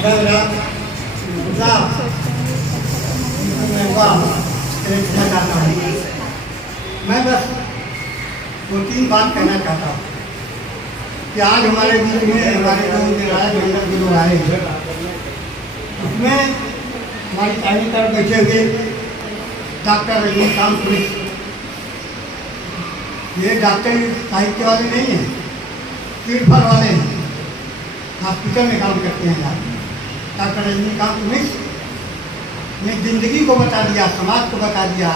मैं बस 2-3 बात कहना चाहता हूँ कि आज हमारे बीच में हमारे जो लोग आए उसमें हमारी दाहिनी तरफ बैठे हुए डॉक्टर रजनीकांत पुलिस, ये डॉक्टर साहित्य वाले नहीं हैं, तीर्थफल वाले हैं, हॉस्पिटल में काम करते हैं। डॉक्टर रजनीकांत पुलिस ने जिंदगी को बता दिया, समाज को बता दिया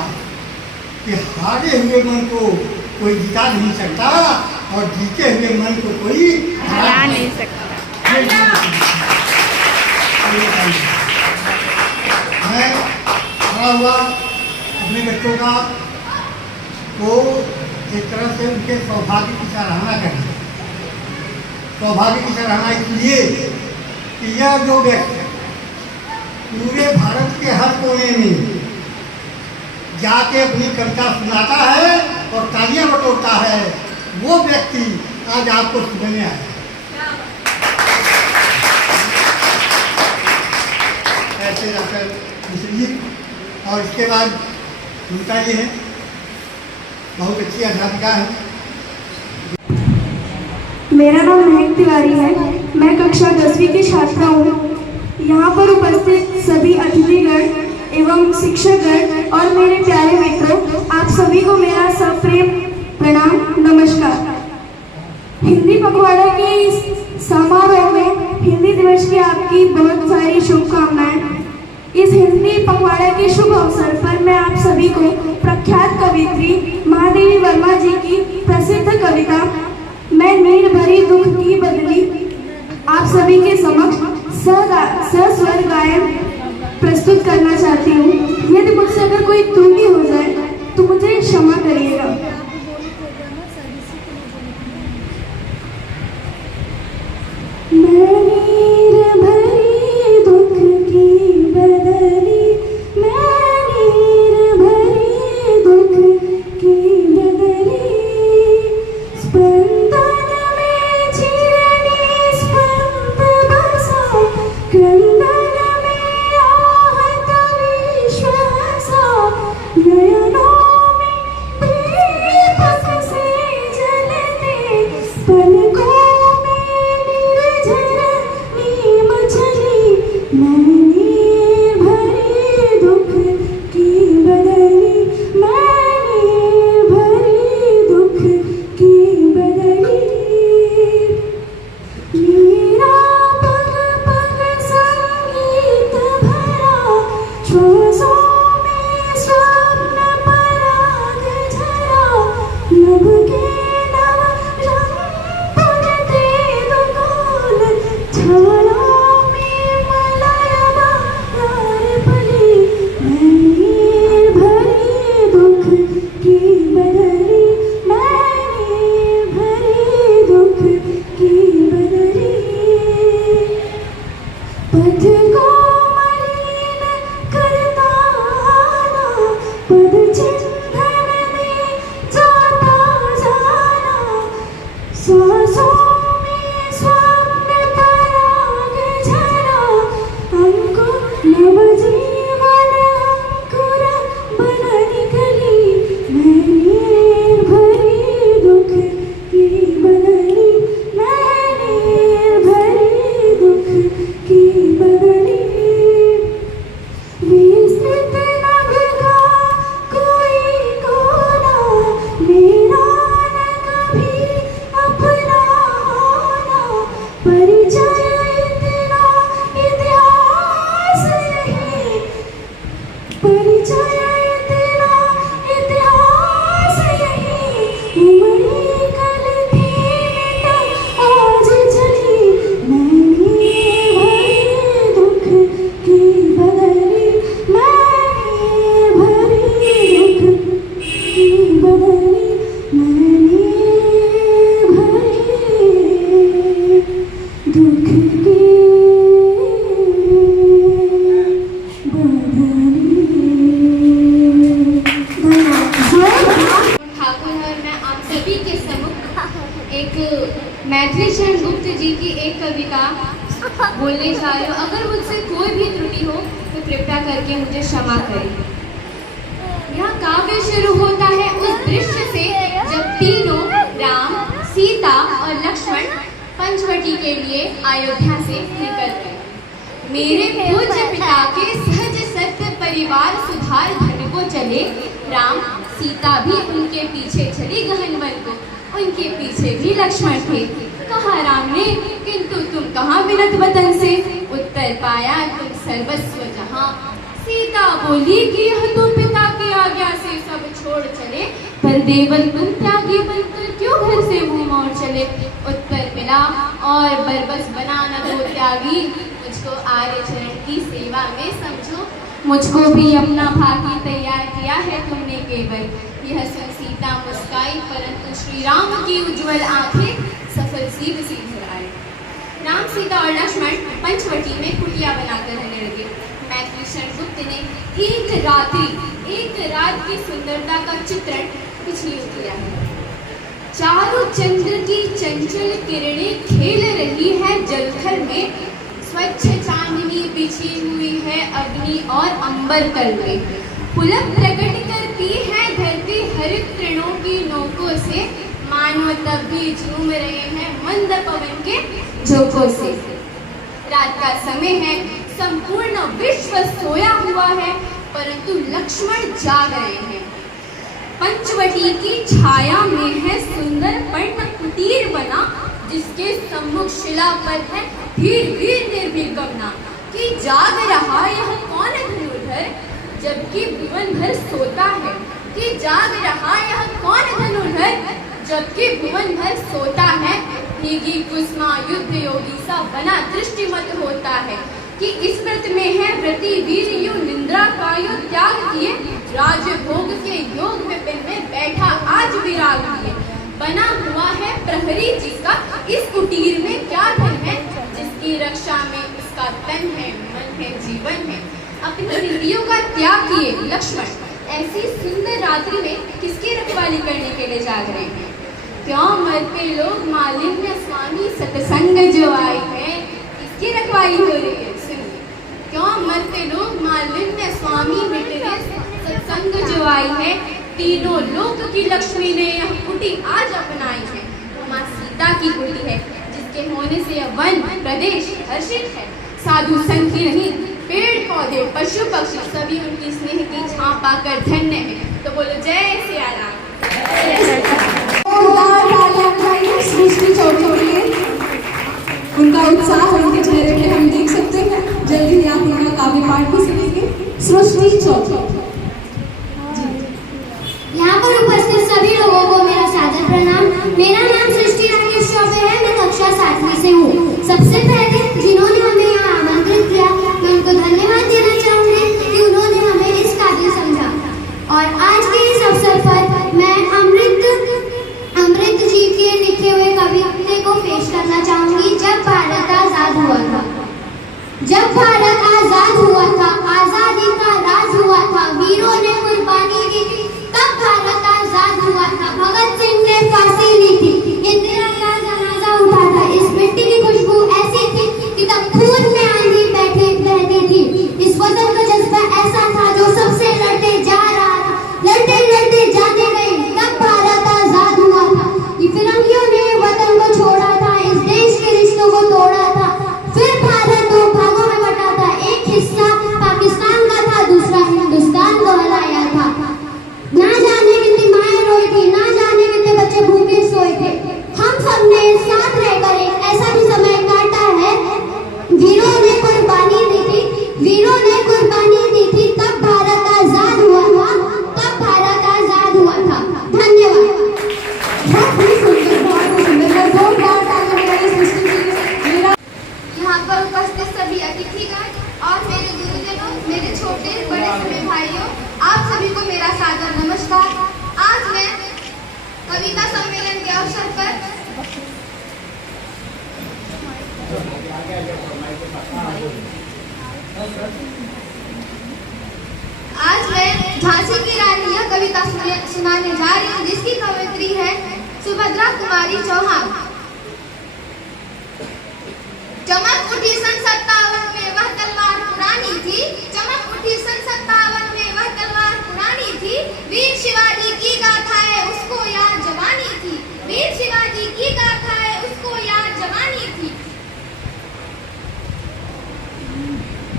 कि हारे हुए मन को कोई जिता नहीं सकता और जीते हुए मन को कोई हरा नहीं सकता। मैं खड़ा हुआ अपने बच्चों का को एक तरह से उनके सौभाग्य की सराहना करें। सौभाग्य की सराहना इसलिए कि यह जो व्यक्ति पूरे भारत के हर कोने में जाके अपनी कविता सुनाता है और तालियां बटोरता है, वो व्यक्ति आज आपको सुनने आया। ऐसे डॉक्टर मिश्र जी, और इसके बाद उनका ये है बहुत अच्छी अध्यापिका है। मेरा नाम महक तिवारी है, मैं कक्षा 10वीं की छात्रा हूँ। यहाँ पर उपस्थित सभी अतिथिगण एवं शिक्षकगण और मेरे प्यारे मित्रों, आप सभी को मेरा सप्रेम प्रणाम, नमस्कार। हिंदी पखवाड़ा के इस समारोह में हिंदी दिवस की आपकी बहुत सारी शुभकामनाएं। इस हिंदी पखवाड़ा के शुभ अवसर पर मैं आप सभी को प्रख्यात कवियत्री महादेवी वर्मा जी की प्रसिद्ध कविता मैं नीर भरी दुख की बदली आप सभी के समक्ष सस्वर गायन प्रस्तुत करना चाहती हूँ। यदि मुझसे अगर कोई त्रुटि हो जाए तो मुझे क्षमा करिएगा। मैं नीर भरी दुख की बदली, मैं नीर भरी दुख की बदली, स्पंदन में चिरनी स्पंद बसा, क्रंदन में आहत विश्व हसा, बोलने जा रही हूँ। अगर मुझसे कोई भी त्रुटि हो तो कृपया करके मुझे क्षमा करें। यह काव्य शुरू होता है उस दृश्य से जब तीनों राम, सीता और लक्ष्मण पंचवटी के लिए अयोध्या से निकल गए। मेरे पूज्य पिता के सहज सत्य परिवार सुधार धन को चले। राम सीता भी उनके पीछे चली गहन वन को, उनके पीछे भी लक्ष्मण थे। कहा राम ने, किंतु तुम कहाँ विनत वतन से? उत्तर पाया, तुम सर्वस्व जहाँ। सीता बोली कि यह तो पिता की आज्ञा से सब छोड़ चले, पर देवल तुम त्यागी बनकर क्यों घर से मुंह मोड़ चले? उत्तर मिला, और बरबस बना न दो त्यागी, मुझको आर्य चरण की सेवा में समझो। मुझको भी अपना भागी तैयार किया है तुमने केवल। यह सुन सीता मुस्काई, परंतु श्री राम की उज्जवल आंखें सफल सीध सीधे आए। राम, सीता और लक्ष्मण पंचवटी में कुटिया बनाकर रहने लगे। मैत्रेय गुप्त ने एक रात की सुंदरता का चित्रण कुछ यूं किया है। चारों चंद्र की चंचल किरणें खेल रही है जलथल में, स्वच्छ चांदनी बिछी हुई है अग्नि और अंबर तल में। पुलक प्रकट करती है धरती हरित तृणों की नोकों से, मानो तब भी झूम रहे हैं मंद पवन के झोंकों से। रात का समय है, संपूर्ण विश्व सोया हुआ है, परंतु लक्ष्मण जाग रहे हैं। पंचवटी की छाया में है सुंदर पर्ण कुटीर बना, जिसके सम्मुख शिला पर है धीर वीर निर्भीक गमना। कि जाग रहा यह कौन धनुर्धर, जबकि भुवन भर सोता है? कि जाग रहा यह कौन धनुर्धर, जबकि भुवन भर सोता है? भीगी कुसुमा युद्ध योगी सा बना दृष्टिमत होता है। कि इस व्रत में है व्रति वीर यूं निंद्रा का यो त्याग किए, राजभोग के योग विपिन में बैठा आज विराग लिए। बना हुआ है प्रहरी जिसका इस कुटीर में क्या धन है, जिसकी रक्षा में उसका तन है, मन है, जीवन है। अपनी इंद्रियों का त्याग किए लक्ष्मण ऐसी सुंदर रात्रि में किसकी रखवाली करने के लिए जाग रहे हैं? क्यों मरते लोग मालिन्य स्वामी सत्संग जो आई है, इसकी रखवाली हो रही है। सुनिए, क्यों मरते लोग मालिन्य स्वामी मिटरे सत्संग जो आई है, तीनों लोक की लक्ष्मी ने यह कुटी आज अपनाई है। माँ सीता की कुटी है, जिसके होने से यह वन प्रदेश हर्षित है। साधु संत ही नहीं, पेड़ पौधे पशु पक्षी सभी उनकी स्नेह की छाप पाकर धन्य है। तो बोलो जय सिया राम। सृष्टि चौधरी, उनका उत्साह उनके चेहरे पे हम देख सकते हैं। जल्दी ही आप उनका काव्य पाठ भी सुनेंगे। सृष्टि चौधरी। यहाँ पर उपस्थित सभी लोगों को मेरा सादर प्रणाम। मेरा नाम सृष्टि राकेश चौबे है। मैं कक्षा 7वीं से हूँ। सबसे पहले जिन्होंने हमें यहाँ आमंत्रित किया, मैं उनको धन्यवाद देना चाहूँगी कि उन्होंने हमें इस काबिल समझा। और आज के इस अवसर पर मैं अमृत जी के लिखे हुए कविता को पेश करना चाहूँगी। जब भारत आजाद हुआ था, जब भारत आजाद हुआ था, आजादी का राज हुआ था, वीरों ने कुर्बानी दी थी, तब भारत आजाद हुआ था। भगत सिंह ने फांसी ली थी, इंदिरा का जनाजा उठा था। इस मिट्टी की खुशबू ऐसी थी कि तब खून में आंधी बहती थी। इस वतन का जज्बा ऐसा था जो सबसे लड़ते जा रहा था, लड़ते लड़ते जाने गए, तब भारत आजाद हुआ था। ये फिरंगियों ने वतन को छोड़ा था, इस देश के रिश्तों को तोड़ा था। फिर भारत दो भागों में बटा था, एक हिस्सा पाकिस्तान का था, दूसरा हिंदुस्तान को हराया था। ना जाने कितनी माएं रोई थी, ना जाने कितने बच्चे भूखे सोए थे। हम सब ने साथ रहकर एक ऐसा भी समय काटा है। वीरों ने कुर्बानी दी थी, वीरों ने कुर्बानी दी थी, तब भारत आजाद हुआ था, तब भारत आजाद हुआ था। धन्यवाद। बहुत ही सुंदर, बहुत ही सुंदर। मैं बहुत बार ताली बजाई सृष्टि के लिए। यहाँ पर उपस्थित सभी अतिथिगण और मेरे गुरुजनों, मेरे छोटे बड़े सभी भाइयों, आप सभी को मेरा सादर नमस्कार। आज मैं कविता सम्मेलन के अवसर पर झांसी की रानी यह कविता सुनाने जा रही हूँ, जिसकी कवयित्री है सुभद्रा कुमारी चौहान। चमक उठी 57 में वह तलवार पुरानी थी, चमक उठी सन 57 में वह तलवार पुरानी थी। वीर शिवाजी की गाथा है उसको याद जवानी थी, वीर शिवाजी की गाथा है उसको याद जवानी थी।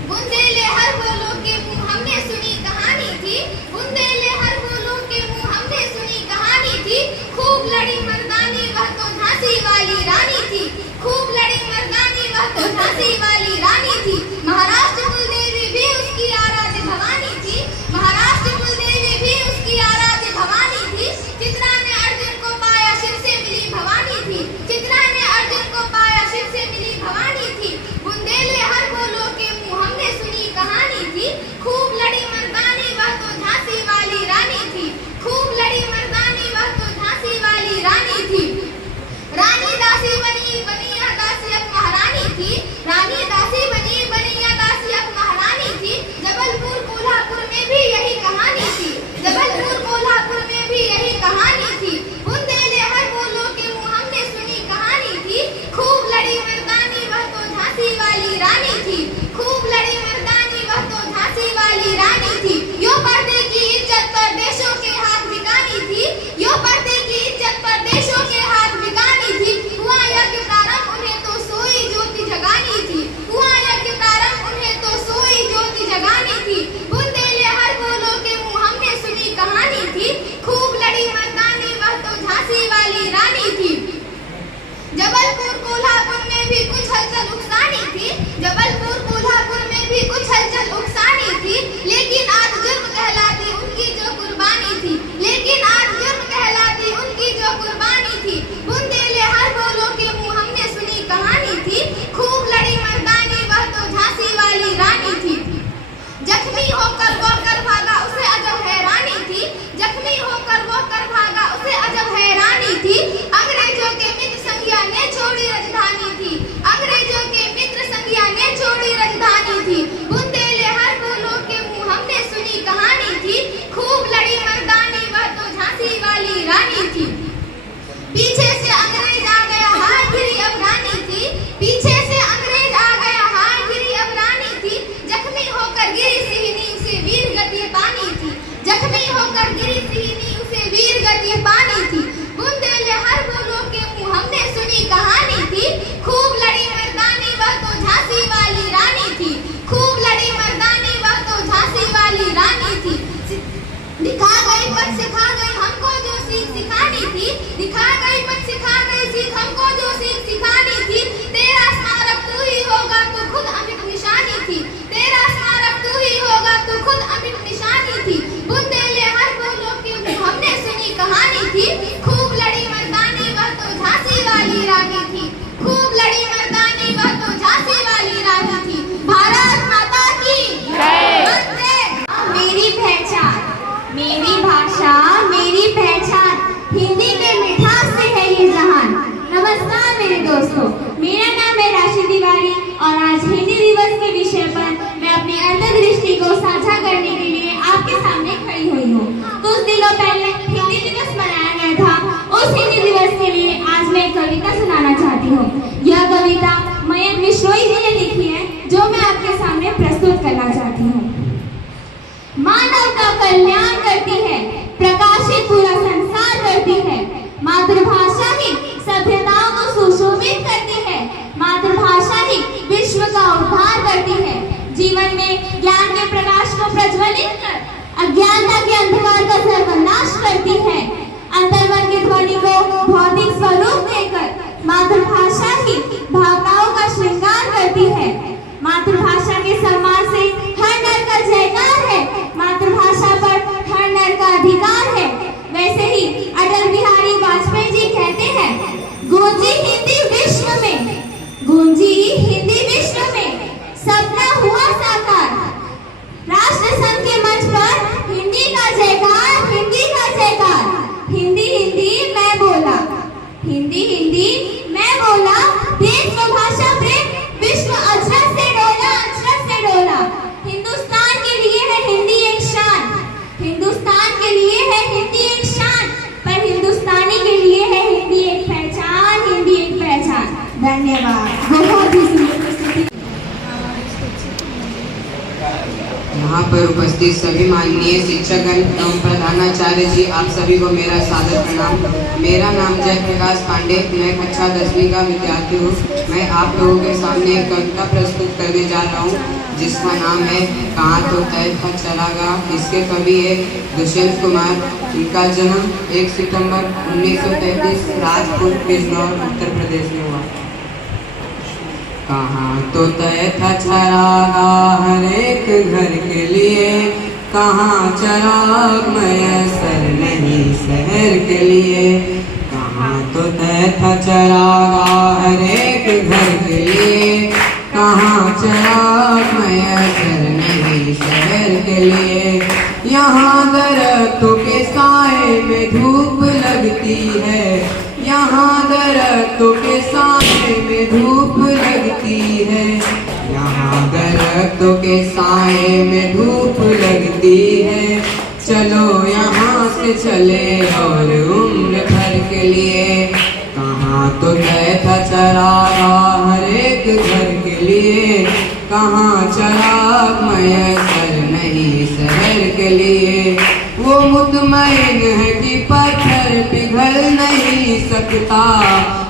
बुंदेले हर बोलो के मुंह हमने सुनी कहानी थी, बुंदेले हर बोलो के मुंह हमने सुनी कहानी थी। खूब लड़ी मर्दानी वह तो झांसी वाली रानी थी, खूब लड़ी मर्दानी वह तो झांसी वाली रानी थी। महाराष्ट्र कुलदेवी भी उसकी आराध्य भवानी थी, महाराष्ट्र कुलदेवी भी उसकी आराध्य भवानी थी। चित्रा ने अर्जुन को पाया शिव से मिली भवानी थी, चित्रा ने अर्जुन को पाया शिव से मिली भवानी थी। बुंदेले हर बोलो के मुंह हमने सुनी कहानी थी, खूब लड़ी मर्दानी वह तो झांसी वाली रानी थी, खूब लड़ी मर्दानी वह तो झांसी वाली रानी थी। रानी दासी बनी बनिया दासी अब महारानी थी, रानी दासी बनी बनिया दासी अब महारानी थी। जबलपुर कोल्हापुर में भी यही कहानी थी, जबलपुर कोल्हापुर में भी यही कहानी थी। बुंदेले हर बोलो के मुंह हमने सुनी कहानी थी, खूब लड़ी मर्दानी वह तो झांसी वाली रानी थी, खूब लड़ी मर्दानी वह तो झांसी वाली रानी थी। यो पर्दे की इज्जत परदेशों के हाथ बिकानी थी, यो पर्दे की इज्जत परदेशों के हाथ बिकानी थी। हुआ यज्ञ प्रारंभ उन्हें तो सोई ज्योति जगानी थी, हुआ यज्ञ प्रारंभ उन्हें तो सोई ज्योति जगानी थी। बुंदेले हर बोलो के मुंह हमने सुनी कहानी थी, खूब लड़ी मर्दानी वह तो झांसी वाली रानी थी। जबलपुर कोल्हापुर में भी कुछ हलचल उकसानी थी, जबलपुर कोल्हापुर में भी कुछ हलचल उकसानी थी। लेकिन आज जुर्म कहलाती उनकी जो कुर्बानी थी, लेकिन आज जुर्म कहलाती उनकी जो कुर्बानी थी। बुंदेले हर बोलो के मुंह हमने सुनी कहानी थी, खूब लड़ी मर्दानी वह तो झांसी वाली रानी थी। जख्मी होकर वो कर भागा उसे अजब हैरानी थी, जख्मी होकर वो कर भागा उसे अजब हैरानी थी। अंग्रेजों के मित्र संज्ञा ने छोड़ी राजधानी थी, अंग्रेजों के मित्र संज्ञा ने छोड़ी राजधानी थी। बुंदेले हर बोलो के मुंह हमने सुनी कहानी थी, खूब लड़ी मर्दानी वह तो झांसी वाली रानी थी। पीछे से अंग्रेज आ गया हाय गिरी अब रानी थी, पीछे से अंग्रेज आ गया हाय गिरी अब रानी थी। जख्मी होकर गिरी सिहनी उसे वीर गति पानी थी, जख्मी होकर गिरी सिहनी उसे वीर गति पानी थी। बुंदेले हर बोलो के मुंह हमने सुनी कहानी थी, खूब लड़ी मर्दानी वह तो झांसी वाली रानी थी, खूब लड़ी मर्दानी वह तो झांसी वाली रानी थी। दिखा गई पथ सिखा गई हमको जो सीख सिखानी थी, दिखा गई पथ सिखा गई सीख हमको जो सीख सिखानी थी। तेरा स्मारक तू ही होगा तू खुद अमिट निशानी थी, तेरा स्मारक तू ही होगा तू खुद अमिट निशानी थी। बुंदेले हर बोलो के मुंह हमने सुनी कहानी थी, खूब लड़ी मर्दानी वह तो झांसी वाली रानी थी, खूब लड़ी मर्दानी वह तो झांसी वाली रानी थी। भारत माता की जय। मेरी पहचान, मेरी भाषा, मेरी पहचान, हिंदी के मिठास से है ये जहान। नमस्कार मेरे दोस्तों, मेरा नाम है राशि तिवारी और आज हिंदी दिवस के विषय पर मैं अपनी अंतर्दृष्टि को साझा करने के लिए आपके सामने खड़ी हुई हूँ। कुछ दिनों पहले हिंदी दिवस मनाया गया था, उस हिंदी दिवस के लिए आज मैं एक कविता सुनाना चाहती हूँ। यह कविता मयंक बिश्नोई जी ने लिखी है, जो मैं आपके सामने प्रस्तुत करना चाहती हूँ। मानव का कल्याण करती है, प्रकाशित पूरा संसार करती है, मातृभाषा ही सभ्यताओं को सुशोभित करती है, मातृभाषा ही विश्व का उद्धार करती है। जीवन में ज्ञान के प्रकाश को प्रज्वलित कर अज्ञानता के अंधकार का सर्वनाश करती है, अंतर्मन की ध्वनि को भौतिक स्वरूप देकर मातृभाषा ही भावनाओं का श्रृंगार करती है। मातृभाषा के सम्मान से हर नर का जयकार है, मातृभाषा पर हर नर का अधिकार है। वैसे ही अटल बिहारी वाजपेयी जी कहते हैं, गूंजी हिंदी विश्व में, गूंजी हिंदी विश्व में, सपना हुआ साकार। राष्ट्र संघ के मंच पर हिंदी का जयकार, हिंदी का जयकार। हिंदी हिंदी मैं बोला, हिंदी हिंदी मैं बोला, देश व भाषा प्रेम विश्व अजरत से डोला, अजरत से डोला। हिंदुस्तान के लिए है हिंदी एक शान, हिंदुस्तान के लिए है हिंदी एक शान, पर हिंदुस्तानी के लिए है हिंदी एक पहचान, हिंदी एक पहचान। धन्यवाद। बहुत ही सुंदर प्रस्तुति। यहाँ पर उपस्थित सभी माननीय शिक्षकगण एवं प्रधानाचार्य जी, आप सभी को मेरा सादर प्रणाम। मेरा नाम जयप्रकाश पांडे, मैं कक्षा 10वीं का विद्यार्थी हूँ। मैं आप लोगों के सामने एक कविता प्रस्तुत करने जा रहा हूँ जिसका नाम है कहाँ तो तय था चरागा। इसके कवि है दुष्यंत कुमार। इनका जन्म 1 सितंबर 1933 राजपुर बिजनौर उत्तर प्रदेश में हुआ। कहाँ तो तय था चरागा हर एक घर के लिए, कहाँ चराग मैसर नहीं शहर के लिए। कहाँ तो तय था चरागा हर एक घर के लिए, कहाँ चराग मैसर नहीं शहर के लिए। यहाँ दरख्तों के साए में धूप लगती है, यहाँ दरख्तों के साए में धूप लगती है, यहाँ दरख्तों के साए में धूप लगती है। चलो यहाँ से चले और उम्र भर के लिए। कहाँ तो तय था चरागा हर एक घर के लिए, कहाँ चराग मैसर नहीं शहर के लिए। वो मुतमईन है कि पत्थर पिघल नहीं सकता,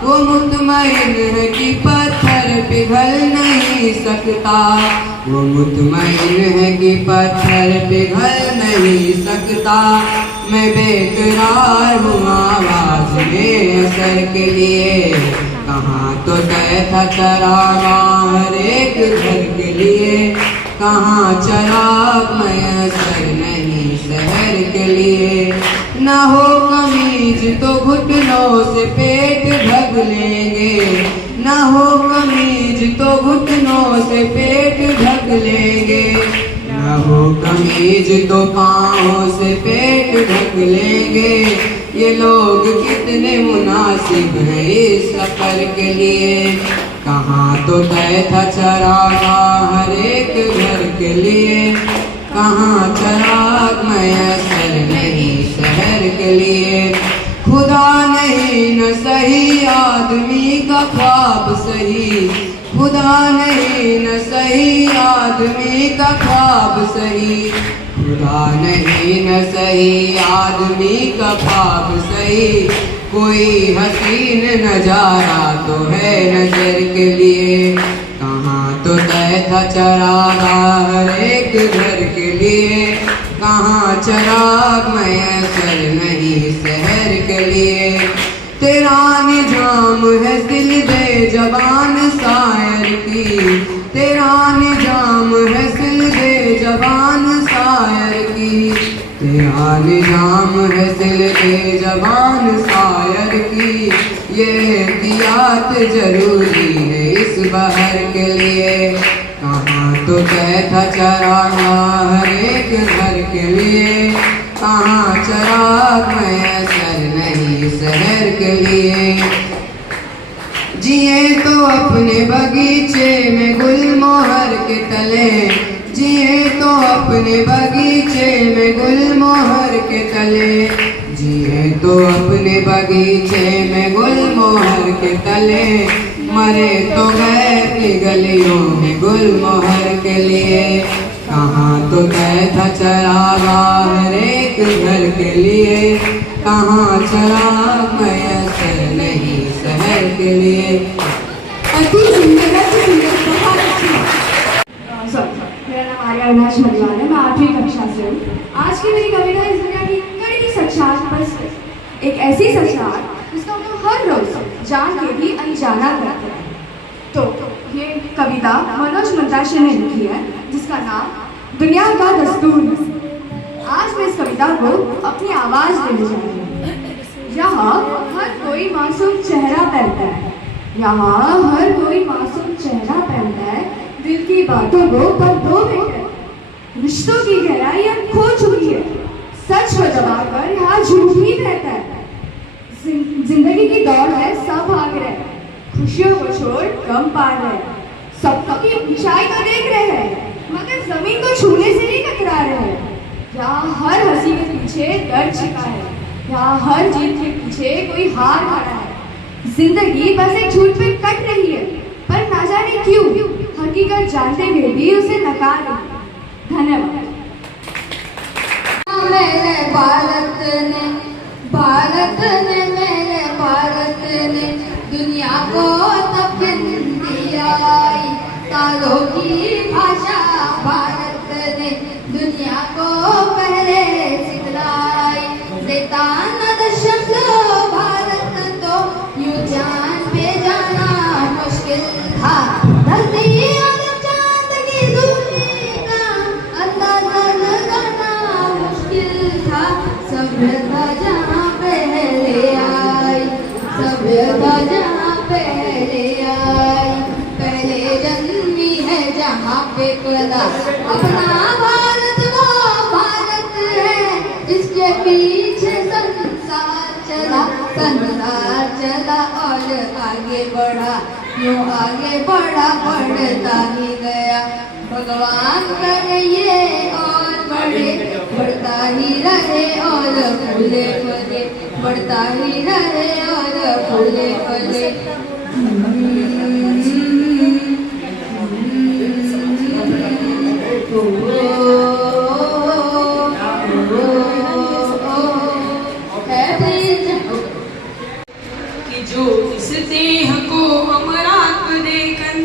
वो मुतमईन है कि पत्थर पिघल नहीं सकता, वो मुतमईन है कि पत्थर पिघल नहीं सकता। मैं बेकरार हूँ आवाज में असर के लिए। कहाँ तो तय था चरागा हर एक घर के लिए, कहाँ चराग मैसर नहीं शहर के लिए। न हो कमीज तो घुटनों से पेट ढक लेंगे, न हो कमीज तो घुटनों से पेट ढक लेंगे, न हो कमीज तो पाँवों से पेट ढक लेंगे। ये लोग कितने मुनासिब हैं इस सफर के लिए। कहाँ तो तय था चरागा हर एक घर के लिए, कहाँ चराग मैसर नहीं शहर के लिए। खुदा नहीं न सही आदमी का ख्वाब सही, खुदा नहीं न सही आदमी का ख्वाब सही, खुदा नहीं न सही आदमी का ख्वाब सही। कोई हसीन नजारा तो है नजर के लिए। कहाँ तो तय था चरागा हर एक घर के लिए, कहाँ चराग मैसर नहीं शहर के लिए। तेरा निजाम है दिल दे जबान शायर की, तेरा निजाम है दिल दे जबान शायर की, तेरा निजाम है दिल दे जबान शायर की। ये एहतियात जरूरी है इस बहर के लिए। कहाँ तो तय था चरागा हर एक घर के लिए, कहाँ चराग मैसर नहीं शहर के लिए। जिए तो अपने बगीचे में गुलमोहर के तले, जिए तो अपने बगीचे में गुलमोहर के तले, जिए तो अपने बगीचे में गुलमोहर के तले। मरे तो गए की गलियों में गुलमोहर के लिए। कहाँ तो तय था चरागा हर एक घर के लिए, कहाँ चराग मैसर नहीं शहर के लिए। अति सुंदर, अति सुंदर, बहुत अच्छी। मेरा नाम आर्या अविनाश मलिवाल है, मैं 8वीं कक्षा से हूँ। आज की मेरी कविता इस दुनिया की कड़वी सच्चाई बस एक ऐसी सच्चाई जिसको हम लोग हर रोज जान के भी अनजाना करते हैं। तो ये कविता मनोज मंत्राशय ने लिखी है जिसका नाम दुनिया का दस्तूर है। आज मैं इस कविता को अपनी आवाज देने जा रही हूँ। यहाँ हर कोई मासूम चेहरा पहनता है, यहाँ हर कोई मासूम चेहरा पहनता है। दिल की बातों को पर दो बेटे, रिश्तों की गहराई अब खो चुकी है। सच को दबाकर यहाँ झूठ ही रहता है। जिंदगी की दौड़ है, सब भाग रहे हैं, खुशियों को छोड़ गम पा रहे हैं। सपनों की ऊंचाई तो देख रहे हैं मगर जमीन को छूने से नहीं कतरा रहे हैं। यहाँ हर हंसी के पीछे दर्द छिपा है, यहाँ हर जीत के पीछे कोई हार खड़ा है। जिंदगी बस एक झूठ पे कट रही है पर ना जाने क्यों हकीकत जानते हुए भी उसे नकार रही है। धन्यवाद। बेकदा। अपना भारत वो भारत है जिसके पीछे संसार चला और आगे बढ़ा, यूं आगे बढ़ा बढ़ता ही गया। भगवान करे ये और बढ़े, बढ़ता ही रहे और फूले फले, बढ़ता ही रहे और फूले फले। कि जो इस देह को अमरात देकर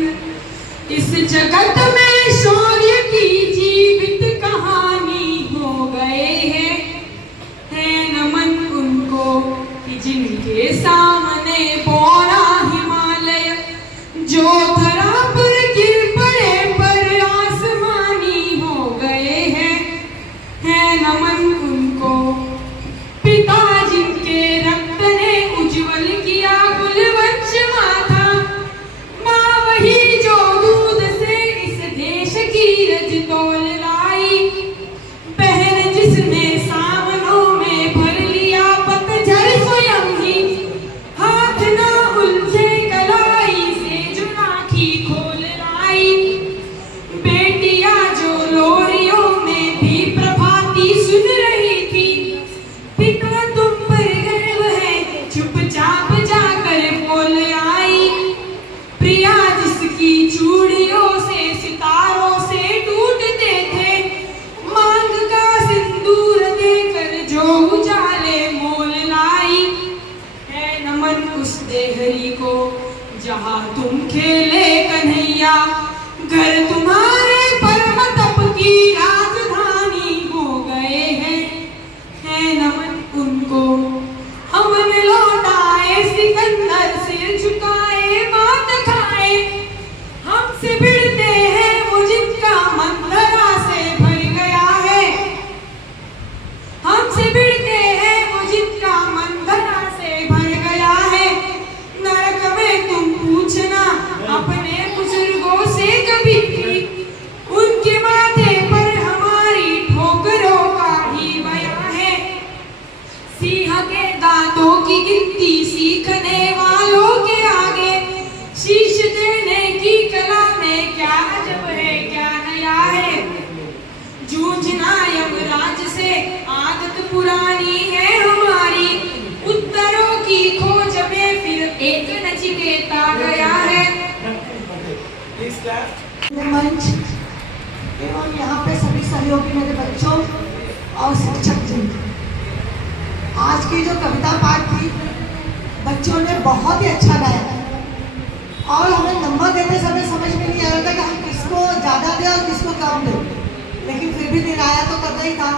इस जगत में शौर्य की जीवित कहानी हो गए हैं, है नमन उनको कि जिनके सामने पौड़ा हिमालय जो धरा पर गिर पड़े पर आसमानी हो गए हैं, है नमन उनको। पिता जिनके रक्त ने उज्जवल किया कुलवंश माथा, माँ वही जो दूध से इस देश की रज तौल लाई, बहन जिसने सावनों में भर लिया पतझड़ स्वयं ही, हाथ ना उलझे कलाई से जो राखी खोल लाई, बेटियां जो लोरियों में भी प्रभाती सुन रही थी, पिता तुम पर गर्व है चुपचाप जाकर बोल आई, प्रिया जिसकी चूड़ियों से सितारों से टूटते थे, मांग का सिंदूर देकर जो उजाले मोल लाई, है नमन उस देहरी को जहां तुम खेले कन्हैया, घर तुम्हारे परम तप की राजधानी हो गए हैं, है नमन उनको। हमने लौटाए सिकंदर सिर झुकाए मात खाए, हमसे भिड़ते हैं वो जिनका मन धरा से भर गया है, हमसे भिड़ते हैं वो जिनका मन धरा से भर गया है। नरक में तुम पूछना अपने बुजुर्गों से कभी भी, उनके माथे पर हमारी ठोकरों का ही बयां है। सिंह के दांतों की गिनती सीखने वालों के आगे शीश देने की कला में क्या अजब है क्या नया है। जूझना यमराज से आदत पुरानी है हमारी, उत्तरों की खोज में फिर एक नचिकेता गया है। मंच एवं यहाँ पे सभी सहयोगी मेरे बच्चों और शिक्षक जी, आज की जो कविता पाठ थी बच्चों ने बहुत ही अच्छा गाया और हमें नंबर देने समय समझ में नहीं आ रहा था कि हम किसको ज़्यादा दें और किसको कम दें, लेकिन फिर भी निर्णय तो करना ही था।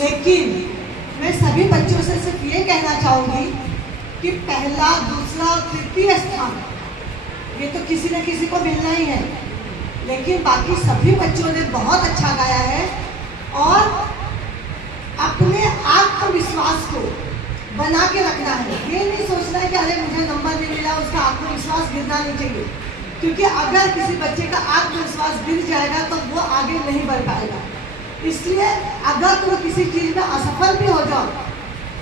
लेकिन मैं सभी बच्चों से सिर्फ ये कहना चाहूँगी कि पहला दूसरा और तृतीय स्थान ये तो किसी न किसी को मिलना ही है, लेकिन बाकी सभी बच्चों ने बहुत अच्छा गाया है और अपने आत्मविश्वास को बना के रखना है। ये नहीं सोचना है कि अरे मुझे नंबर नहीं मिला, उसका आत्मविश्वास गिरना नहीं चाहिए, क्योंकि अगर किसी बच्चे का आत्मविश्वास गिर जाएगा तो वो आगे नहीं बढ़ पाएगा। इसलिए अगर तुम किसी चीज़ में असफल भी हो जाओ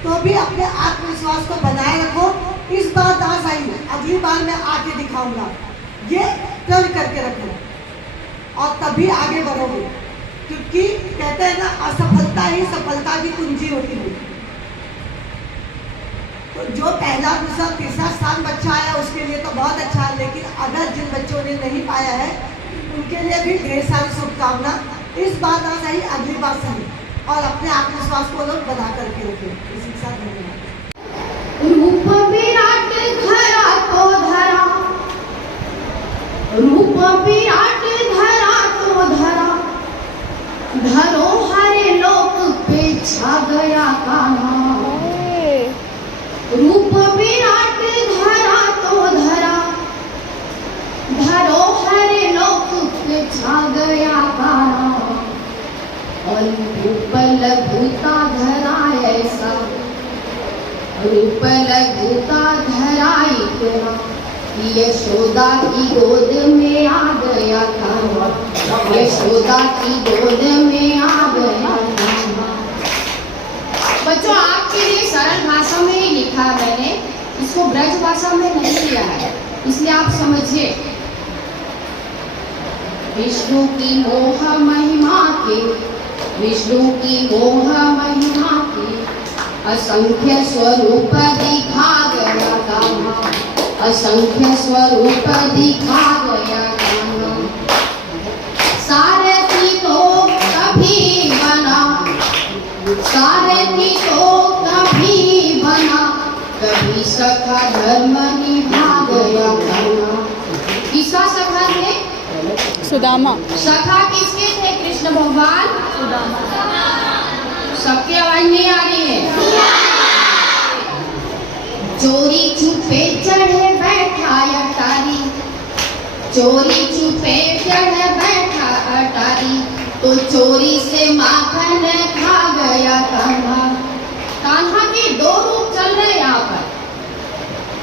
तो भी अपने आत्मविश्वास को बनाए रखो। इस बार ना सही, अगली बार मैं आके दिखाऊंगा, ये प्रण करके रखो और तभी आगे बढ़ोगे, क्योंकि कहते हैं ना असफलता ही सफलता की कुंजी होती है। तो जो पहला दूसरा तीसरा स्थान बच्चा आया उसके लिए तो बहुत अच्छा है, लेकिन अगर जिन बच्चों ने नहीं पाया है उनके लिए भी ढेर सारी शुभकामना। इस बार ना सही, अगली बार सही, और अपने आत्मविश्वास को लोग बना करके रखें। इसी के साथ धन्यवाद। रूप विराट धरा तो धरा, रूप विराट धरा तो धरा, धरो हरे लोक पे छा गया कान्हा। रूप विराट धरा तो धरा, धरो हरे लोक पे छा गया कान्हा। और रूप लघुता धरा ऐसा, रूप लघुता धरा इतना, कि यशोदा की गोद में आ गया कान्हा, यशोदा की गोद में आ गया कान्हा। बच्चों, आपके लिए सरल भाषा में ही लिखा है मैंने, इसको ब्रज भाषा में नहीं लिया है, इसलिए आप समझिए। विष्णु की मोह महिमा के, विष्णु की मोह महिमा के असंख्य स्वरूप दिखा गया कान्हा, असंख्य स्वरूप दिखा गया कान्हा। सारथी तो कभी बना, सारथी तो कभी बना, कभी सखा धर्म निभा गया कान्हा। किसका सखा थे? सुदामा। सखा किसके थे? कृष्ण भगवान। सबकी आवाज नहीं आ रही है। चोरी छुपे चढ़े बैठा अटारी, चोरी छुपे चढ़े बैठा अटारी, तो चोरी से माखन खा गया कान्हा। कान्हा के दो रूप चल रहे हैं यहाँ पर,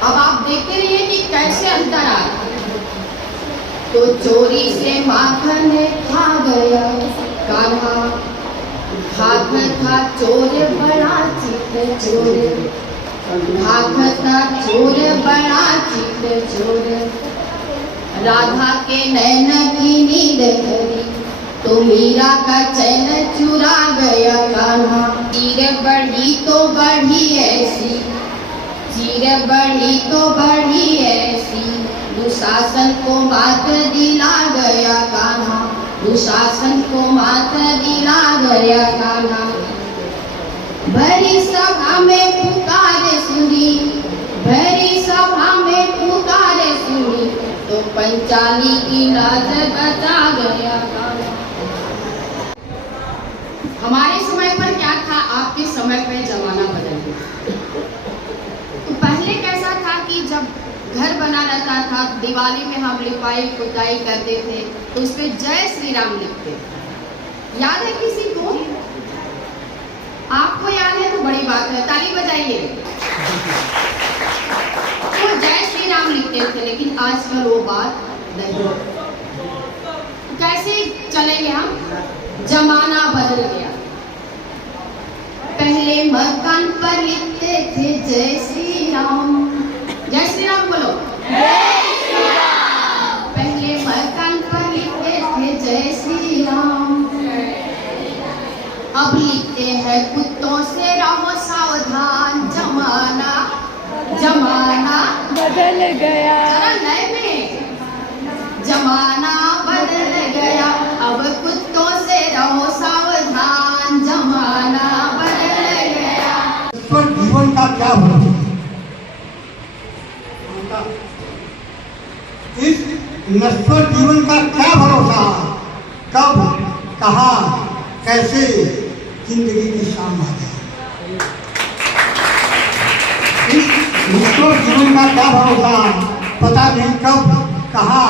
अब आप देखते रहिए कि कैसे अंतर आ रहा है। तो चोरी से माखन खा गया कान्हा, भाग था चोर बड़ा चित चोर, भाग था चोर बड़ा चित चोर। राधा के नैन की नींद धरी, तो मीरा का चैन चुरा गया कान्हा। चीर बढ़ी तो बढ़ी ऐसी, चीर बढ़ी तो बढ़ी ऐसी, दुशासन को मात दिला गया कान्हा, दुशासन को मात दिला गया कान्हा। भरी सभा में पुकारे सुनी, भरी सभा में पुकारे सुनी, तो पंचाली की लाज बचा गया कान्हा। हमारे समय पर क्या था, आपके समय पे जमाना बदल गया। तो पहले कैसा था कि जब घर बना रहता था, दिवाली में हम लिपाई पुताई करते थे, तो उस पर जय श्री राम लिखते थे। याद है किसी को? आपको याद है तो बड़ी बात है, ताली बजाइए। तो जय श्री राम लिखते थे, लेकिन आजकल वो बात नहीं। कैसे चलेंगे हम? जमाना बदल गया। पहले मकान पर लिखते थे जय श्री राम, जय श्री राम बोलो। जय श्री राम। पहले मकान पर लिखते थे जय श्री राम, अब लिखते हैं कुत्तों से रहो सावधान। जमाना जमाना बदल गया, नए में जमाना बदल गया, अब कुत्तों से रहो सावधान। जमाना बदल गया। पर जीवन का क्या भरोसा? इस नश्वर जीवन का क्या भरोसा? कब, कहाँ, कैसे जिंदगी की शाम आ जाए। इस नश्वर जीवन का क्या भरोसा? पता नहीं कब, कहाँ,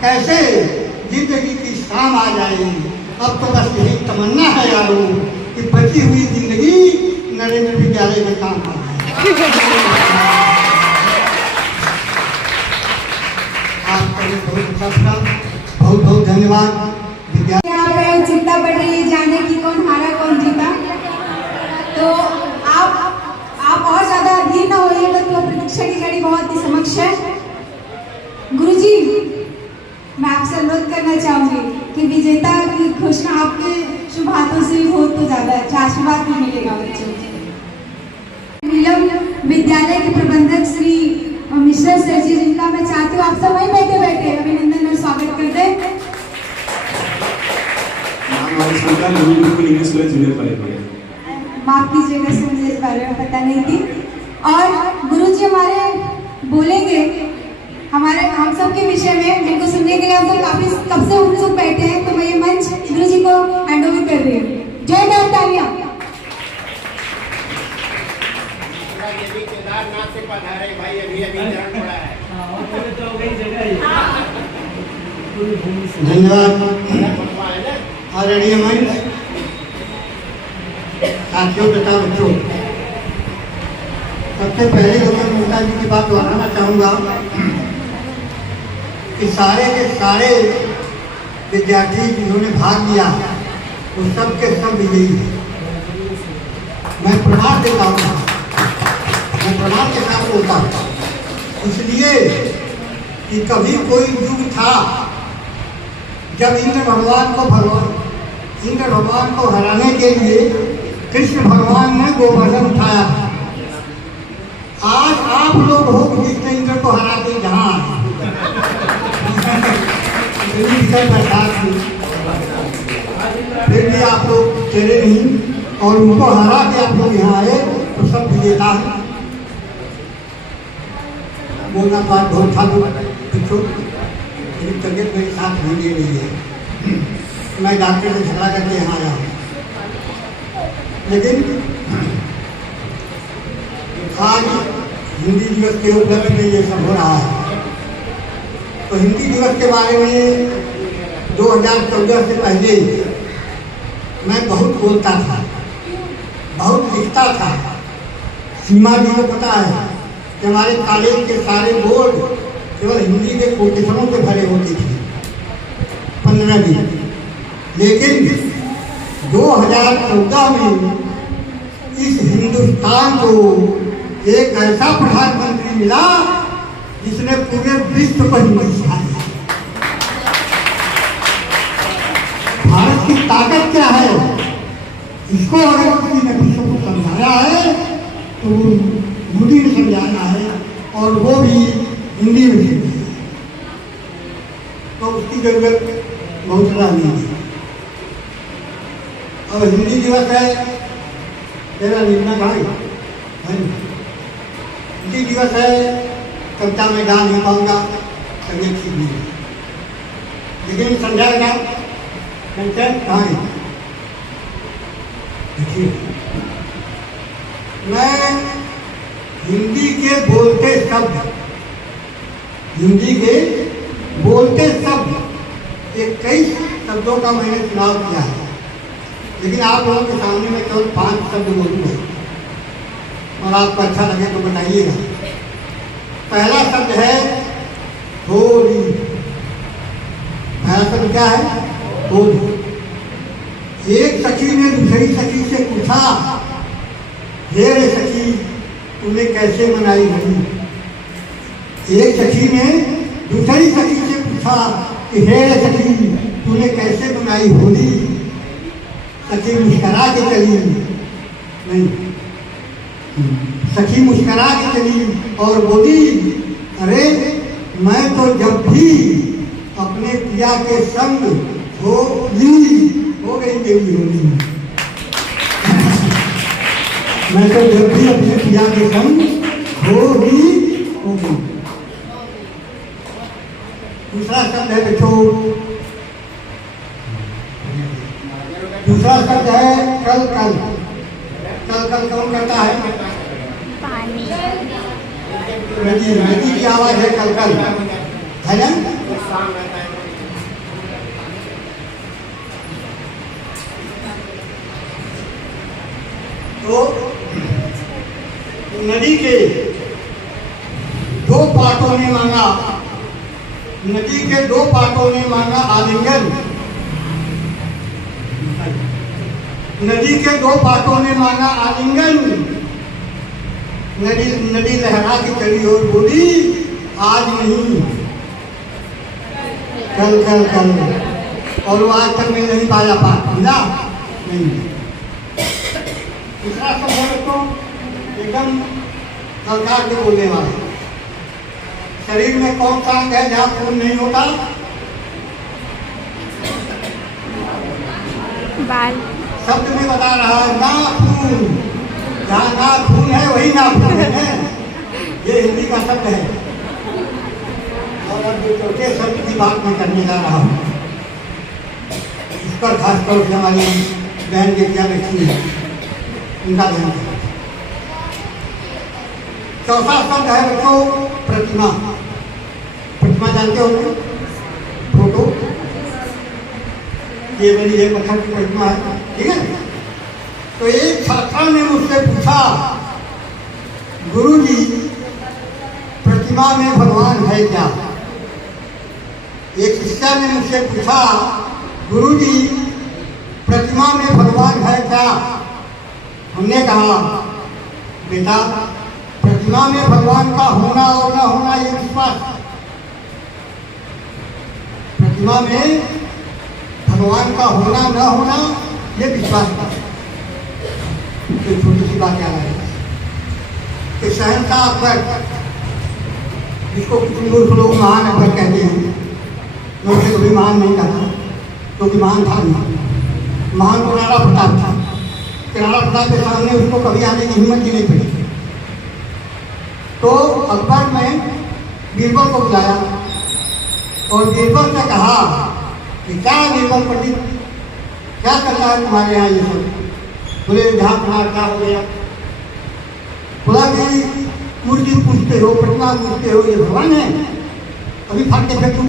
कैसे जिंदगी की शाम आ जाए। अब तो बस यही तमन्ना है यारों कि बची हुई जिंदगी नरेंद्र विद्यालय में काम आ जाए। बहुत बहुत धन्यवाद। यहाँ पे चिंता बढ़ रही है जाने की कौन हारा कौन जीता, तो आप और ज्यादा अधीर न होइएगा। तो प्रतीक्षा की घड़ी बहुत ही समक्ष है। गुरुजी, मैं आपसे अनुरोध करना चाहूंगी कि विजेता की घोषणा आपके शुभ हाथों से हो तो ज्यादा अच्छा आशीर्वाद भी मिलेगा बच्चों को। नीलम विद्यालय के प्रबंधक श्री मिश्रा सर जी, जिनका मैं चाहती हूँ आप सब वहीं बैठे बैठे अभिनंदन और स्वागत कर दें। हमारे सरकार बिल्कुल इंग्लिश कॉलेज जूनियर कॉलेज में। माफ कीजिएगा सर, मुझे इस बारे में पता नहीं थी। और गुरुजी हमारे बोलेंगे हमारे हम सब के विषय में, जिनको सुनने के लिए हम सब काफी कब से उत्सुक बैठे हैं। तो मैं ये मंच गुरुजी को हैंड ओवर कर रही हूँ। जय माता तालियां। केदारनाथ से पधारे भाई, अभी चरण पड़ा है। धन्यवाद आदरणीय मंच, साथियों तथा बच्चों। सबसे पहले मैं ममता जी की बात दोहराना चाहूँगा कि सारे के सारे विद्यार्थी जिन्होंने भाग लिया वो सब के सब विजयी हैं। मैं प्रमाण देता हूँ, मैं प्रमाण के साथ बोलता हूँ, इसलिए कि कभी कोई युग था जब इंद्र भगवान को हराने के लिए कृष्ण भगवान ने गोवर्धन उठाया। आज आप लोग हो जिसने इंद्र को हरा के जहाँ फिर भी आप लोग चले नहीं और उनको हरा के आप लोग यहाँ आए तो सब विजेता है। बोलना बात बहुत था तो मेरी तबीयत मेरे साथ नहीं दे रही है, मैं डॉक्टर से झगड़ा करके यहाँ आया हूँ। लेकिन आज हिंदी दिवस के उपलक्ष्य में ये सब हो रहा है, तो हिंदी दिवस के बारे में 2014 से पहले मैं बहुत बोलता था, बहुत लिखता था। सीमा जी को पता है कि हमारे कॉलेज के सारे बोर्ड केवल हिंदी के कोटेशनों से भरे होते थे 15 दिन। लेकिन 2014 में इस हिंदुस्तान को एक ऐसा प्रधानमंत्री मिला जिसने पूरे विश्व पर हिंदी सिखाई। भारत की ताकत क्या है, इसको अगर किसी ने विश्व को समझाया है तो मोदी ने समझाना है, और वो भी हिंदी में भी, तो उसकी जरूरत बहुत ज़्यादा नहीं है। अब हिंदी दिवस है, तेरा लिखना भाई हिंदी दिवस है, कविता में गा नहीं पाऊंगा, तबीयत ठीक नहीं है, लेकिन संध्या का कंटेंट कहाँ है? देखिए, मैं हिंदी के बोलते शब्द 21 शब्दों का मैंने चुनाव किया है, लेकिन आप लोगों के सामने मैं केवल 5 शब्द बोलूँगा और आपको अच्छा लगे तो बताइएगा। पहला शब्द है होली। पहला शब्द क्या है? होली। एक सखी ने दूसरी सखी से पूछा, हे रे सखी तूने कैसे मनाई होली? एक सखी ने दूसरी सखी से पूछा कि हे रे सखी तूने कैसे मनाई होली? सखी मुस्करा के चली, नहीं, सखी मुस्करा के चली और बोली, अरे मैं तो जब भी अपने पिया के संग होली हो गई मेरी होली। मैं तो जब भी अपने पिया के संग होली हो गई। दूसरा शब्द है बच्चों, दूसरा शब्द है कल कल। कल कल कौन करता है? नदी, नदी की आवाज है कल कल, है ना? तो नदी के 2 पाटों ने मांगा, नदी के 2 पाटों ने मांगा आलिंगन। नदी के 2 पाटों ने मांगा आलिंगन। नदी लहरा के चली और बोली, आज नहीं कल कल कल, और वो आज तक मैं नहीं पाया मिला नहीं। दूसरा शब्द है तो एकदम सरकार के बोलने वाले। शरीर में कौन सा अंग है जहाँ खून नहीं होता? बाल। शब्द में बता रहा है, नाखून। जहाँ नाखून है वही नाखून है। ये हिंदी का शब्द है। और अब जो चौथे शब्द की बात मैं करने जा रहा हूँ, इस पर खासतौर से हमारी बहन बेटियाँ बैठी है, उनका ध्यान रखें। चौथा शब्द है बच्चों प्रतिमा। प्रतिमा जानते हो? फोटो, ये मेरी एक पत्थर की प्रतिमा है, ठीक है? तो एक छात्र ने मुझसे पूछा, गुरुजी प्रतिमा में भगवान है क्या? एक शिष्य ने मुझसे पूछा, गुरुजी प्रतिमा में भगवान है क्या? हमने कहा, बेटा प्रतिमा में भगवान का होना और न होना ये विश्वास, प्रतिमा में भगवान का होना न होना ये विश्वास था। तो छोटी सी बात याद आई कि शहंशाह अकबर, जिसको कुछ मूर्ख लोग महान अकबर कहते हैं, मैं उसे कभी महान नहीं कहता क्योंकि महान था नहीं। महान तो राणा प्रताप था। राणा प्रताप के सामने उसको कभी आने की हिम्मत ही नहीं पड़ी। तो अकबर ने बीरबल को बुलाया और बीरबल से कहा कि क्या बीरबल पंडित, क्या करता है तुम्हारे यहाँ ये सब? बोले जहाँ तुम्हारा क्या हो गया? बोला कि मूर्ति पूछते हो, प्रतिमा पूछते हो, ये भगवान है? अभी फाड़ के फेंक